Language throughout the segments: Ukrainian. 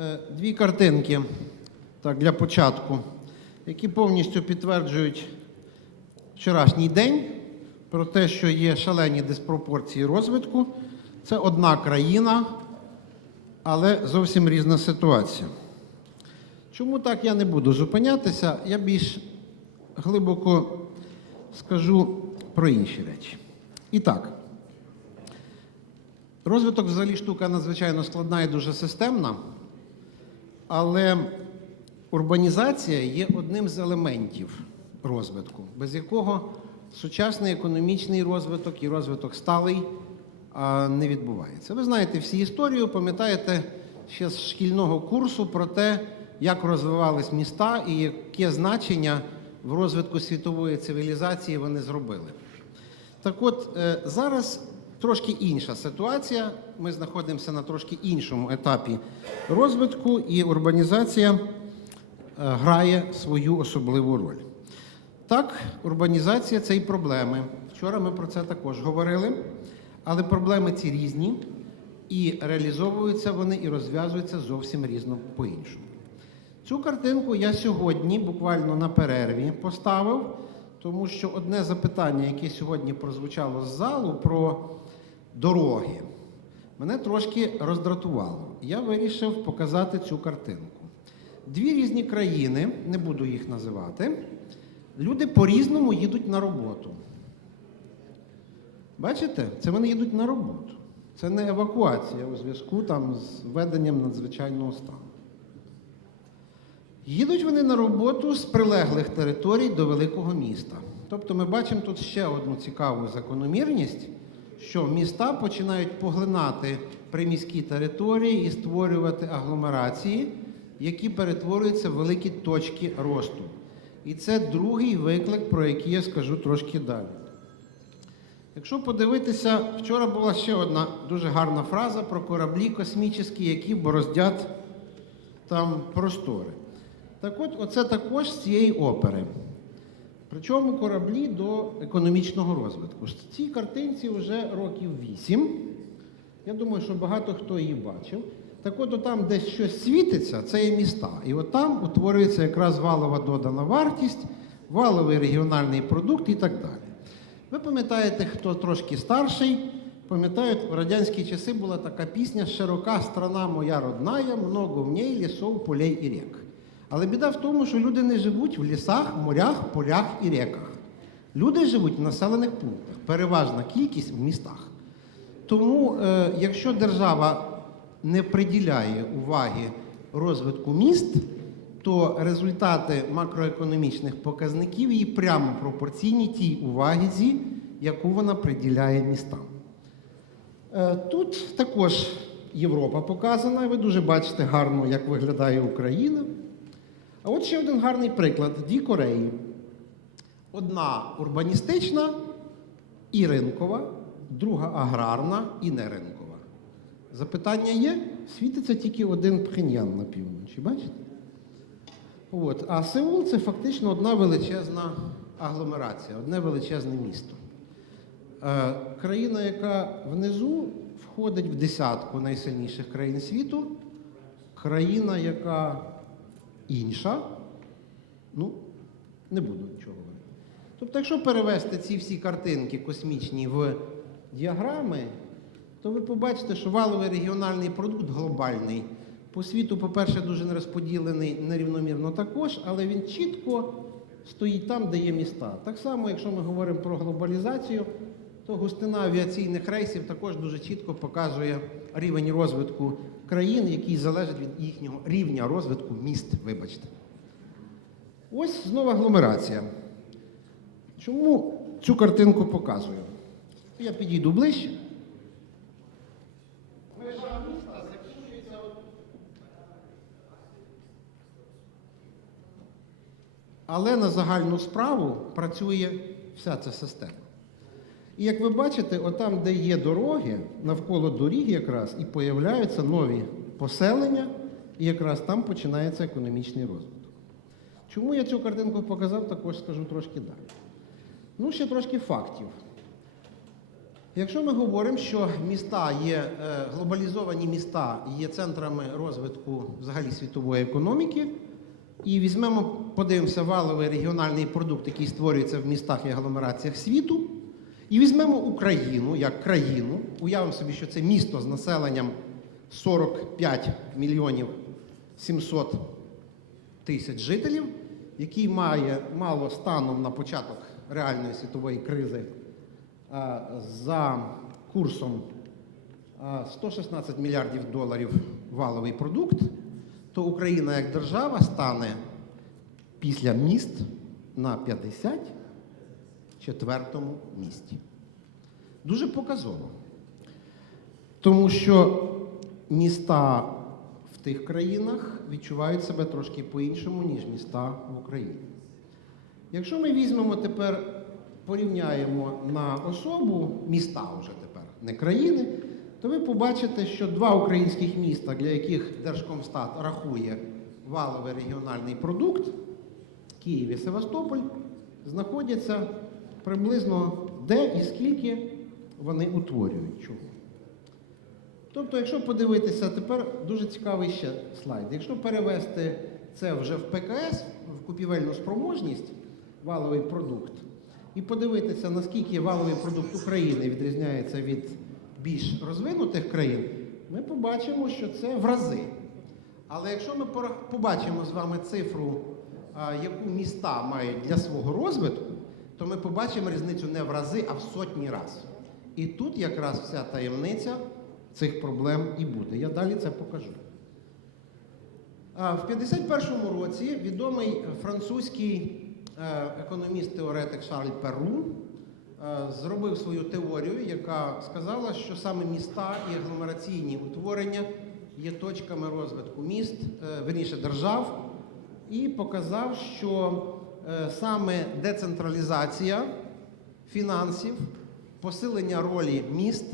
Е, Дві картинки так, для початку, які повністю підтверджують вчорашній день про те, що є шалені диспропорції розвитку. Це одна країна, але зовсім різна ситуація. Чому так я не буду зупинятися? Я більш глибоко скажу про інші речі. І так, розвиток взагалі штука надзвичайно складна і дуже системна, але урбанізація є одним з елементів розвитку, без якого сучасний економічний розвиток і розвиток сталий не відбувається. Ви знаєте всі історію, пам'ятаєте ще з шкільного курсу про те, як розвивались міста і яке значення в розвитку світової цивілізації вони зробили. Так от е, зараз трошки інша ситуація. Ми знаходимося на трошки іншому етапі розвитку, і урбанізація е, грає свою особливу роль. Так, урбанізація це і проблеми. Вчора ми про це також говорили, але проблеми ці різні, і реалізовуються вони і розв'язуються зовсім різно по-іншому. Цю картинку я сьогодні буквально на перерві поставив, тому що одне запитання, яке сьогодні прозвучало з залу про дороги, мене трошки роздратувало. Я вирішив показати цю картинку. Дві різні країни, не буду їх називати, люди по-різному їдуть на роботу. Бачите, це вони їдуть на роботу. Це не евакуація у зв'язку там, з введенням надзвичайного стану. Їдуть вони на роботу з прилеглих територій до великого міста. Тобто ми бачимо тут ще одну цікаву закономірність, що міста починають поглинати приміські території і створювати агломерації, які перетворюються в великі точки росту. І це другий виклик, про який я скажу трошки далі. Якщо подивитися, вчора була ще одна дуже гарна фраза про кораблі космічні, які бороздять там простори. Так от, оце також з цієї опери. Причому кораблі до економічного розвитку. Цій картинці вже років вісім. Я думаю, що багато хто її бачив. Так от там, де щось світиться, це є міста. І от там утворюється якраз валова додана вартість, валовий регіональний продукт і так далі. Ви пам'ятаєте, хто трошки старший, пам'ятають, в радянські часи була така пісня Широка страна моя родная, много в ній лісов, полей і рік. Але біда в тому, що люди не живуть в лісах, морях, полях і реках. Люди живуть в населених пунктах, переважна кількість в містах. Тому, е, якщо держава не приділяє уваги розвитку міст, то результати макроекономічних показників її прямо пропорційні тій увазі, яку вона приділяє містам. Е, Тут також Європа показана, ви дуже бачите гарно, як виглядає Україна. А от ще один гарний приклад: дві Кореї. Одна урбаністична і ринкова, друга аграрна і неринкова. Запитання є? Світиться тільки один Пхеньян на півночі, бачите? От. А Сеул це фактично одна величезна агломерація, одне величезне місто. Е, країна, яка внизу входить в десятку найсильніших країн світу, країна, яка інша, ну, не буду нічого говорити. Тобто, якщо перевести ці всі картинки космічні в діаграми, то ви побачите, що валовий регіональний продукт глобальний. По світу, по-перше, дуже нерозподілений нерівномірно також, але він чітко стоїть там, де є міста. Так само, якщо ми говоримо про глобалізацію, то густина авіаційних рейсів також дуже чітко показує рівень розвитку країн, який залежить від їхнього рівня розвитку міст, вибачте. Ось знову агломерація. Чому цю картинку показую? Я підійду ближче. Межа міста закінчується Але на загальну справу працює вся ця система. І як ви бачите, отам, де є дороги, навколо доріг якраз і появляються нові поселення, і якраз там починається економічний розвиток. Чому я цю картинку показав, також скажу трошки далі. Ну, ще трошки фактів. Якщо ми говоримо, що міста є е, глобалізовані міста є центрами розвитку взагалі світової економіки, і візьмемо, подивимося валовий регіональний продукт, який створюється в містах і агломераціях світу, і візьмемо Україну як країну, уявимо собі, що це місто з населенням 45 мільйонів 700 тисяч жителів, який має мало станом на початок реальної світової кризи за курсом 116 мільярдів доларів валовий продукт, то Україна як держава стане після міст на 54-му місці. Дуже показово. Тому що міста в тих країнах відчувають себе трошки по-іншому, ніж міста в Україні. Якщо ми візьмемо тепер, порівняємо на особу міста вже тепер, не країни, то ви побачите, що два українських міста, для яких Держкомстат рахує валовий регіональний продукт, Київ і Севастополь, знаходяться приблизно де і скільки вони утворюють чого. Тобто, якщо подивитися, тепер дуже цікавий ще слайд. Якщо перевести це вже в ПКС, в купівельну спроможність, валовий продукт, і подивитися, наскільки валовий продукт України відрізняється від більш розвинутих країн, ми побачимо, що це в рази. Але якщо ми побачимо з вами цифру, яку міста мають для свого розвитку, то ми побачимо різницю не в рази, а в сотні разів. І тут якраз вся таємниця цих проблем і буде. Я далі це покажу. В 51-му році відомий французький е, економіст-теоретик Шарль Перу е, зробив свою теорію, яка сказала, що саме міста і агломераційні утворення є точками розвитку міст, е, верніше держав, і показав, що саме децентралізація фінансів, посилення ролі міст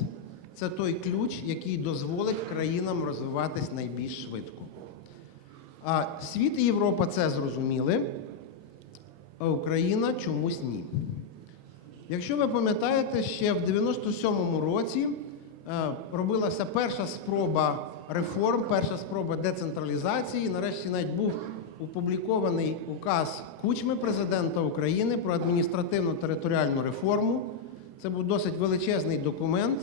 це той ключ, який дозволить країнам розвиватись найбільш швидко. А світ і Європа це зрозуміли, а Україна чомусь ні. Якщо ви пам'ятаєте, ще в 97-му році е, робилася перша спроба реформ, перша спроба децентралізації. Нарешті навіть був опублікований указ Кучми, президента України, про адміністративно-територіальну реформу. Це був досить величезний документ,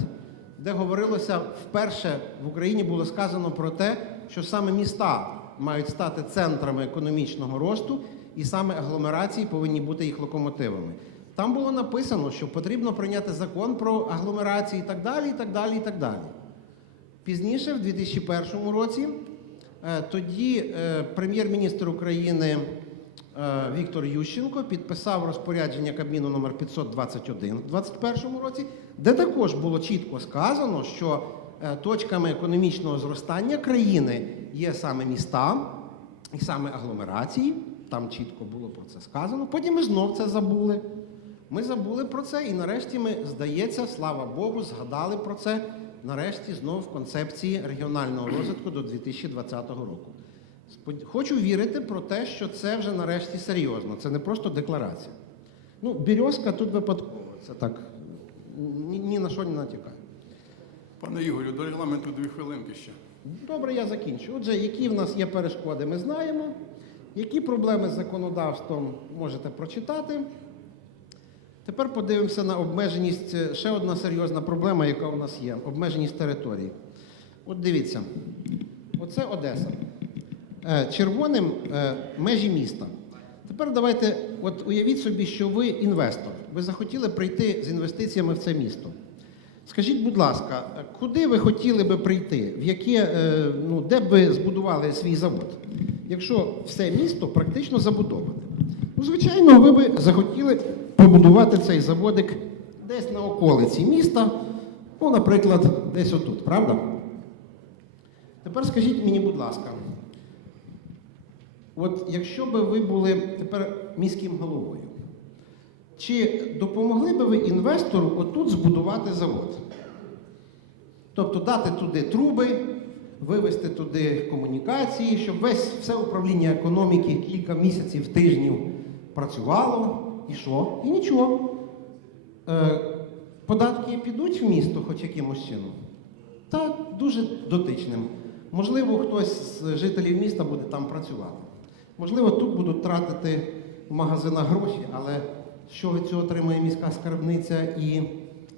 де говорилося вперше в Україні було сказано про те, що саме міста мають стати центрами економічного росту, і саме агломерації повинні бути їх локомотивами. Там було написано, що потрібно прийняти закон про агломерації і так далі, і так далі, і так далі. Пізніше, в 2001 році, тоді е, прем'єр-міністр України е, Віктор Ющенко підписав розпорядження Кабміну номер 521 в 2021 році, де також було чітко сказано, що е, точками економічного зростання країни є саме міста і саме агломерації. Там чітко було про це сказано. Потім ми знов це забули. Ми забули про це, і нарешті ми, здається, слава Богу, згадали про це нарешті знову в концепції регіонального розвитку до 2020 року. Хочу вірити про те, що це вже нарешті серйозно. Це не просто декларація. Ну, Бірьозка тут випадково. Це так ні, ні на що не натякає. Пане Ігорю, до регламенту дві хвилинки ще. Добре, я закінчу. Отже, які в нас є перешкоди, ми знаємо. Які проблеми з законодавством можете прочитати. Тепер подивимося на обмеженість. Е, Ще одна серйозна проблема, яка у нас є обмеженість території. От дивіться, оце Одеса. Е, Червоним е, межі міста. Тепер давайте, от уявіть собі, що ви інвестор. Ви захотіли прийти з інвестиціями в це місто. Скажіть, будь ласка, куди ви хотіли би прийти? В яке, ну, де б ви збудували свій завод? Якщо все місто практично забудоване. Ну, звичайно, ви би захотіли побудувати цей заводик десь на околиці міста, ну, наприклад, десь отут, правда? Тепер скажіть мені, будь ласка, от якщо би ви були тепер міським головою, чи допомогли би ви інвестору отут збудувати завод? Тобто дати туди труби, вивести туди комунікації, щоб весь все управління економіки кілька місяців, тижнів працювало, і що? І нічого. Е, Податки підуть в місто хоч якимось чином? Та дуже дотичним. Можливо, хтось з жителів міста буде там працювати. Можливо, тут будуть тратити в магазинах гроші, але що від цього отримає міська скарбниця і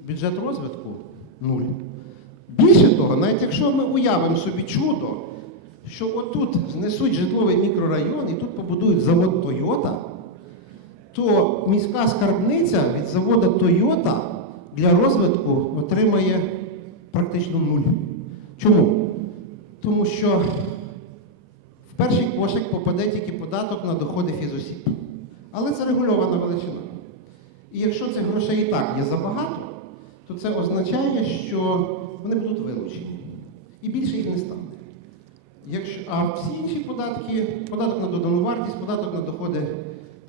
бюджет розвитку? Нуль. Більше того, навіть якщо ми уявимо собі чудо, що отут знесуть житловий мікрорайон і тут побудують завод Toyota, то міська скарбниця від заводу Toyota для розвитку отримає практично нуль. Чому? Тому що в перший кошик попаде тільки податок на доходи фізосіб. Але це регульована величина. І якщо цих грошей і так є забагато, то це означає, що вони будуть вилучені. І більше їх не стане. Якщо, а всі інші податки, податок на додану вартість, податок на доходи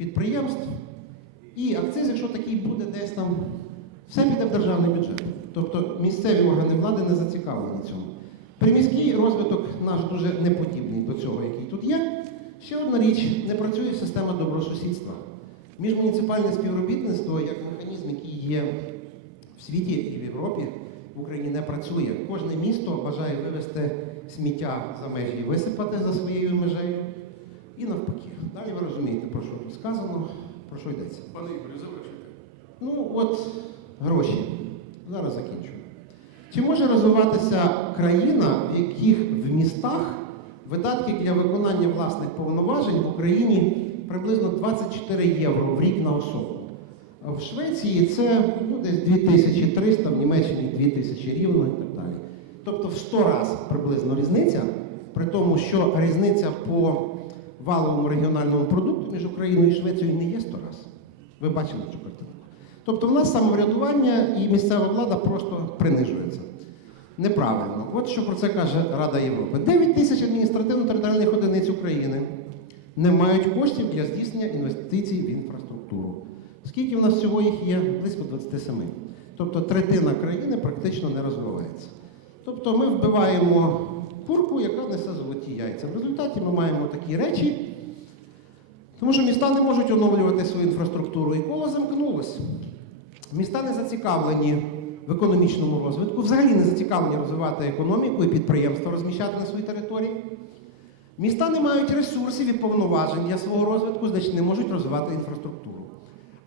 підприємств і акциз, якщо такий буде десь там, все піде в державний бюджет. Тобто місцеві органи влади не зацікавлені цьому. Приміський розвиток наш дуже неподібний до цього, який тут є. Ще одна річ, не працює система добросусідства. Міжмуніципальне співробітництво як механізм, який є в світі і в Європі, в Україні не працює. Кожне місто бажає вивезти сміття за межі і висипати за своєю межею. І навпаки. Далі ви розумієте, про що тут сказано, про що йдеться. Пане Ігорю, завершуйте. Ну, от гроші. Зараз закінчу. Чи може розвиватися країна, в яких в містах видатки для виконання власних повноважень в Україні приблизно 24 євро в рік на особу? В Швеції це ну, десь 2300, в Німеччині 2000 рівно і так далі. Тобто в 100 разів приблизно різниця, при тому, що різниця по валовому регіональному продукту між Україною і Швецією не є 100 разів. Ви бачили цю картину. Тобто в нас самоврядування і місцева влада просто принижується. Неправильно. От що про це каже Рада Європи. 9 тисяч адміністративно-територіальних одиниць України не мають коштів для здійснення інвестицій в інфраструктуру. Скільки в нас всього їх є? Близько 27. Тобто третина країни практично не розвивається. Тобто ми вбиваємо курку, яка несе золоті яйця. В результаті ми маємо такі речі, тому що міста не можуть оновлювати свою інфраструктуру, і коло замкнулося. Міста не зацікавлені в економічному розвитку, взагалі не зацікавлені розвивати економіку і підприємства розміщати на своїй території. Міста не мають ресурсів і повноважень для свого розвитку, значить не можуть розвивати інфраструктуру.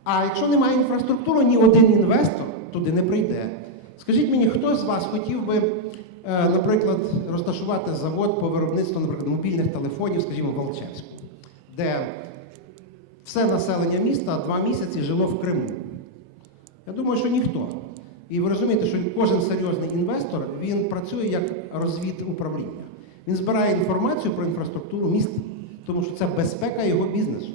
А якщо немає інфраструктури, ні один інвестор туди не прийде. Скажіть мені, хто з вас хотів би, е, наприклад, розташувати завод по виробництву, наприклад, мобільних телефонів, скажімо, в Волчевську, де все населення міста два місяці жило в Криму? Я думаю, що ніхто. І ви розумієте, що кожен серйозний інвестор він працює як розвід управління. Він збирає інформацію про інфраструктуру міста, тому що це безпека його бізнесу.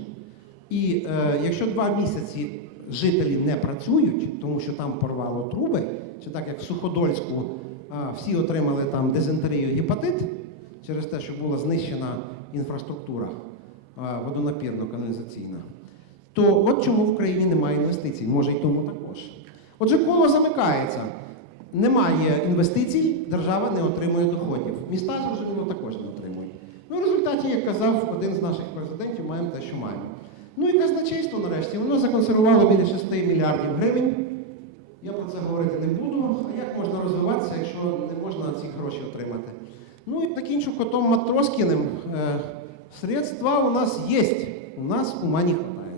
І е, якщо два місяці жителі не працюють, тому що там порвало труби, чи так як в Суходольську всі отримали там дизентерію гепатит через те, що була знищена інфраструктура водонапірно-каналізаційна, то от чому в країні немає інвестицій, може й тому також. Отже, коло замикається. Немає інвестицій, держава не отримує доходів. Міста, зрозуміло, також не отримують. Ну, в результаті, як казав один з наших президентів, маємо те, що маємо. Ну і казначейство нарешті, воно законсервувало біля 6 мільярдів гривень. Я про це говорити не буду. А як можна розвиватися, якщо не можна ці гроші отримати? Ну і закінчу котом Матроскіним. Е, Средства у нас є, у нас ума не хватає.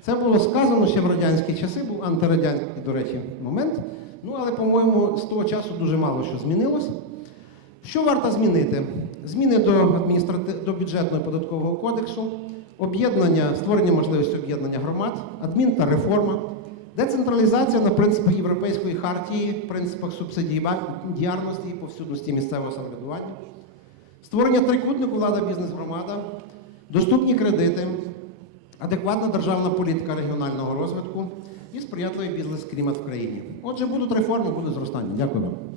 Це було сказано ще в радянські часи, був антирадянський, до речі, момент. Ну, але, по-моєму, з того часу дуже мало що змінилось. Що варто змінити? Зміни до, адміністрати... до бюджетного податкового кодексу, об'єднання, створення можливості об'єднання громад, адмін та реформа, децентралізація на принципах Європейської хартії, принципах субсидіарності і повсюдності місцевого самоврядування, створення трикутнику влада, бізнес, громада, доступні кредити, адекватна державна політика регіонального розвитку і сприятливий бізнес-клімат в країні. Отже, будуть реформи, буде зростання. Дякую вам.